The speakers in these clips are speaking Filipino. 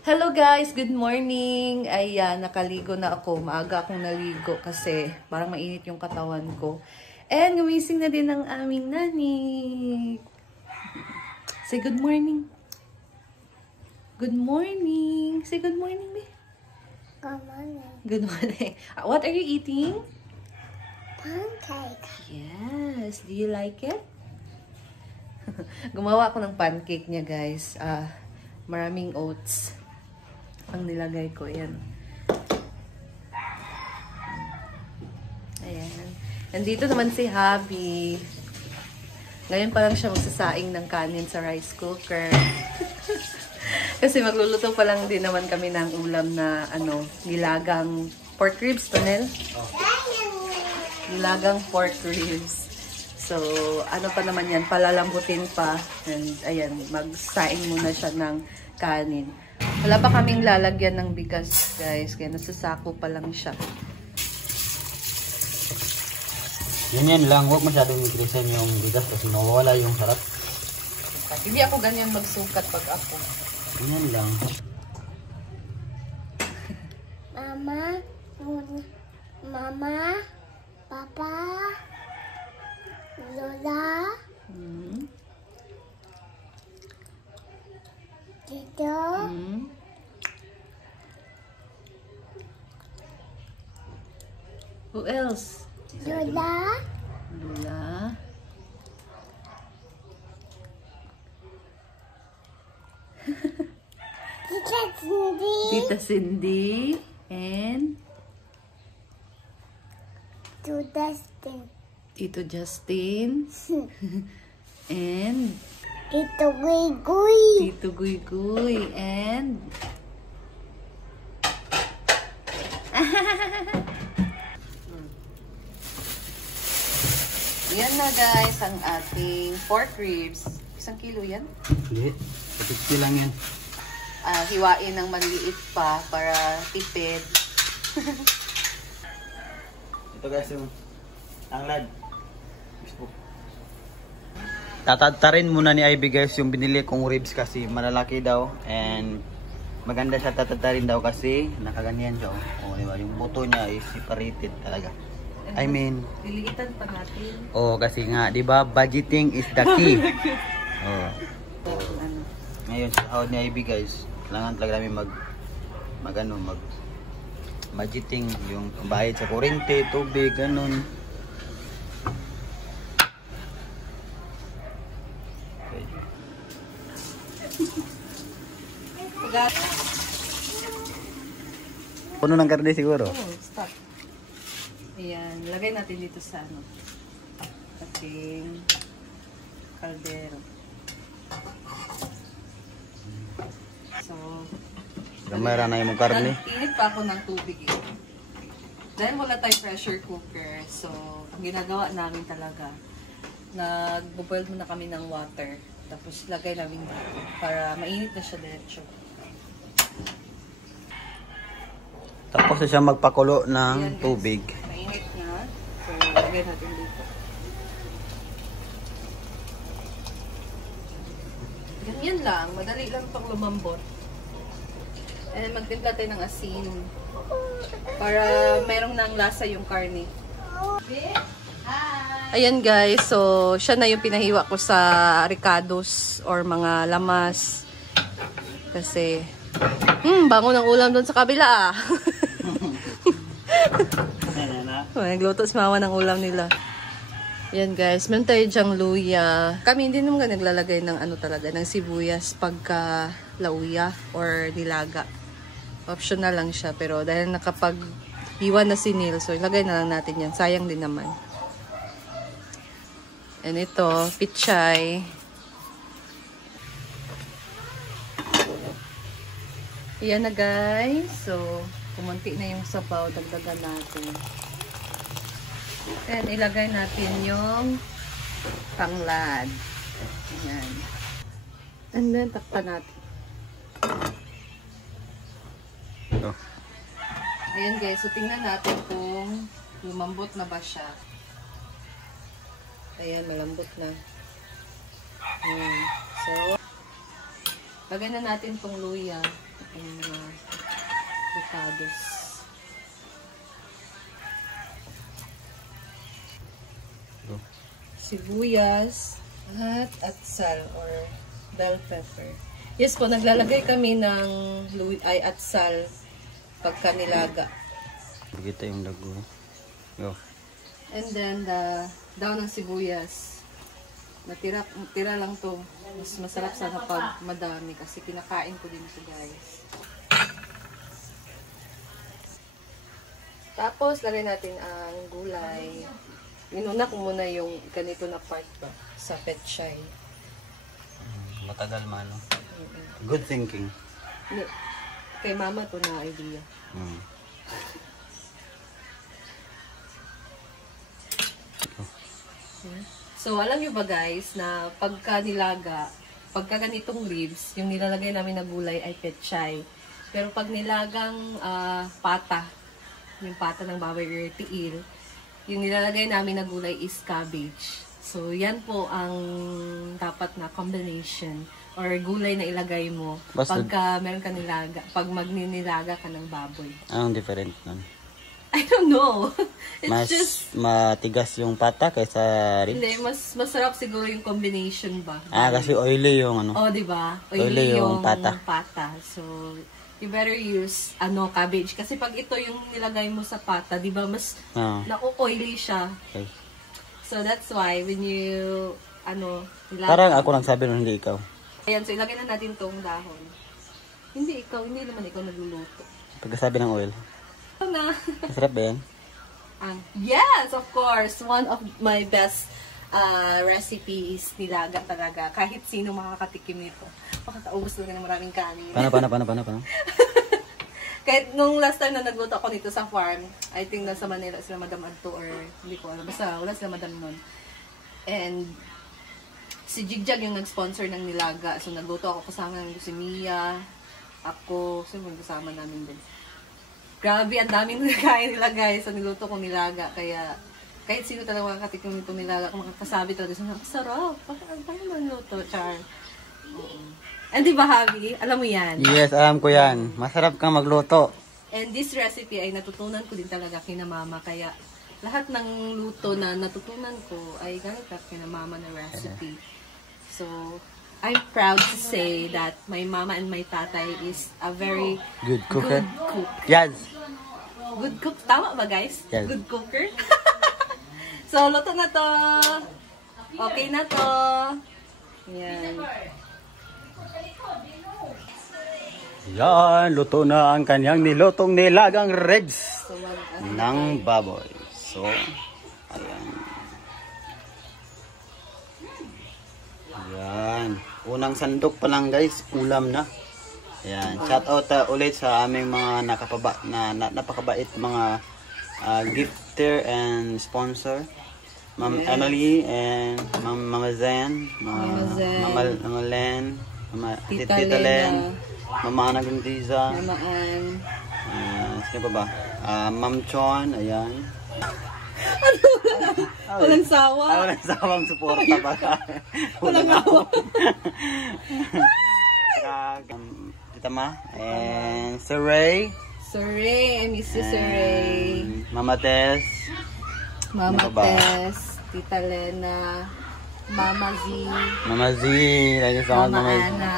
Hello guys, good morning. Ayan, nakaligo na ako. Maaga akong naligo kasi parang mainit yung katawan ko. And gumising na din ang aming nanik. Say good morning. Good morning. Say good morning, babe. Good morning. Good morning. What are you eating? Pancake. Yes. Do you like it? Gumawa ako ng pancake niya, guys. Maraming oats ang nilagay ko. Ayan. Ayan. Nandito naman si Habi. Ngayon pa lang siya magsasaing ng kanin sa rice cooker. Kasi magluluto pa lang din naman kami ng ulam na nilagang pork ribs, Tonel? Nilagang pork ribs. So, ano pa naman yan, palalambutin pa. And, ayan, magsaing muna siya ng kanin. Wala pa kaming lalagyan ng bigas, guys. Kaya nasasako pa lang siya. Yan lang, huwag masyadong ikrisan yung bigas kasi mawawala yung sarap. Hindi ako ganyan magsukat pag ako. Yan lang. Mama, Papa, Lola, Tito, Who else? Lola, Lola. Tita Cindy, Tita Cindy. And to Dustin, Tito Justin. And Tito Guy, Tito Guy Guy. And yan na guys ang ating pork ribs. Isang kilo yan? Hindi, 50 lang yan. Hiwain ng maliit pa para tipid. Ito guys yung tanglad. Tatatarin muna ni Ivy guys yung binili kong ribs kasi malalaki daw. And maganda siya tatatarin daw kasi nakaganyan siya. Oh, diba? Yung buto niya is separated talaga. I mean, Liliitan pa natin. oh kasi nga, 'di ba? Budgeting is the key. Oh. Ngayon sa sahod ni Ivy guys, kailangan talaga namin mag budgeting yung bayad sa kuryente, tubig, ganun. Okay. Puno ng karne siguro. Oh, stop. Ayan, lagay natin dito sa ating kaldero. So, Gamera na yung karne. Init pa ako ng tubig eh. Dahil wala tayong pressure cooker, so ang ginagawa namin talaga, nag-boil muna kami ng water, tapos lagay namin dito para mainit na siya diretso. Tapos na siya magpakulo ng Ayan, guys. tubig. Mainit na. So, lagay natin dito. Ganyan lang. Madali lang itong lumambot. And magtimpla tayo ng asin. Para merong nang lasa yung karne. Ayan guys. So, siya na yung pinahiwa ko sa ricados or mga lamas. Kasi, bango ng ulam doon sa kabila ah. Nagluto si mama ng ulam nila. Yan guys, meron tayo dyang luya. Kami hindi naman naglalagay ng talaga, ng sibuyas pagka lauya or nilaga. Optional lang siya, pero dahil nakapag-iwan na si Neil, so ilagay na lang natin yan. Sayang din naman. And ito, pichay. Yan na guys. So, kumunti na yung sabaw, dagdagan natin. And ilagay natin yung tanglad. Ayan. And then, takpan natin. Oh. Ayan guys, so tingnan natin kung lumambot na ba siya. Ayan, malambot na. So, Lagyan na natin tong luya. Itong mga avocados. Sibuyas at atsal or bell pepper. Yes po, naglalagay kami ng atsal pagka nilaga. Kita yung lago. Yo. And then the daon ng sibuyas. Tira lang to. Mas masarap sana pag madami kasi kinakain ko din ito, guys. Tapos lagay natin ang gulay. Inuna ko muna yung ganito na part ba sa petchay. Matagal man. Good thinking. Kay mama to na idea. So, alam nyo ba guys, na pagka nilaga, pagka ganitong leaves, yung nilalagay namin na gulay ay petchay. Pero pag nilagang pata, yung pata ng baboy or tiil, yung nilalagay namin na gulay is cabbage. So, yan po ang dapat na combination or gulay na ilagay mo pagka meron ka nilaga, pag magninilaga ka ng baboy. Anong different nun? I don't know. It's Mas just matigas yung pata kaysa ribs? hindi, mas masarap siguro yung combination ba? Kasi oily yung ano. Oh, di ba? Oily yung pata. So, you better use cabbage kasi pag ito yung nilagay mo sa pata, di ba mas na-oily siya. Okay. So, that's why when you nilagay. Parang ako nagsabi nun, hindi ikaw. Ayan, so ilagay na natin tong dahon. Hindi naman ikaw nagluluto. Pagkasabi ng oil. Na. Masarap ba yan? Yes, of course. One of my best recipe is nilaga talaga. Kahit sino makakatikim nito. Makakaubos talaga ng maraming kanin. Paano? Kahit nung last time na nagluto ako nito sa farm, I think nasa Manila sila Madam Adto or hindi ko alam. Basta wala sila Madam nun. And si Jigjag yung nag-sponsor ng nilaga. So nagluto ako kasama ng si Mia, ako, sino kasama namin din. Grabe, ang daming nakain nila guys sa niluto kong nilaga. Kaya, kahit sino talaga makakatikim nito nilaga, makakasabi talaga, sarap. Paano man niluto, Char? And di ba, Javi? Alam mo yan? Yes, alam ko yan. Masarap kang magluto. And this recipe ay natutunan ko din talaga kina mama. Kaya, lahat ng luto na natutunan ko ay ganit kina mama na recipe. So, I'm proud to say that my mama and my tatay is a very Good cooker. good cook. Yes. Good cook. Tama ba, guys? Yes. Good cooker. So, luto na to. Okay na to. Yan. Yan, luto na ang kanyang nilutong nilagang ribs So, ng baboy. So, ayan. Ayan. Unang sandok pa lang guys, ulam na. Ayan. Shout out ulit sa aming mga napakabait mga gifter and sponsor. Ma'am Emily and Mama Zen, Mama Len, Tita Len, Mama Ana Guntiza, Mama Ann. sino pa ba? Ma'am Chon, ayan. Walang sawa. Walang sawang suporta pa. Walang awa. Tita Ma, and Sir Ray. Sir Ray, I miss you, Sir Ray. Mama Tess. Mama Ano ba? Tess, Tita Lena, Mama Z, Mama Z. Lagi sa Mama Mama Z. Ana,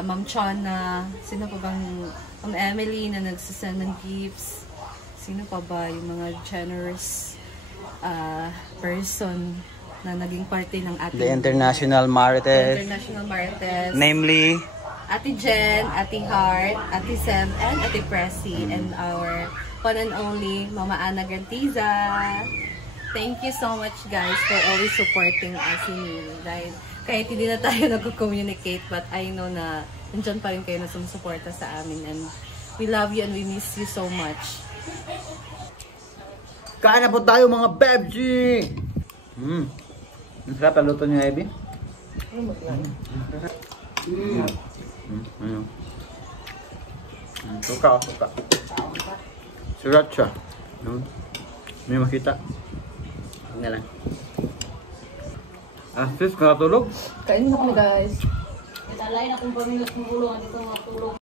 Ma'am Chona, sino pa bang, Ma'am Emily na nagsasend ng gifts, sino pa ba yung mga generous person na naging parte ng ating The International Marites. International Marites. Namely, Ate Jen, Ate Heart, Ate Sem, and Ate Pressy, and our one and only Mama Ana Gantiza. Thank you so much guys for always supporting us in dahil kahit hindi na tayo nag-communicate, but I know na nandyan pa rin kayo na sumusuporta sa amin, and we love you and we miss you so much. kain na po tayo mga Bebji! Ang sarap ang luto niyo, Ebi? Suka. Surat siya. May makita. Nga lang. Sis, nakatulog? Kain na kami guys. Sa lain akong pamilya kung bulong dito mga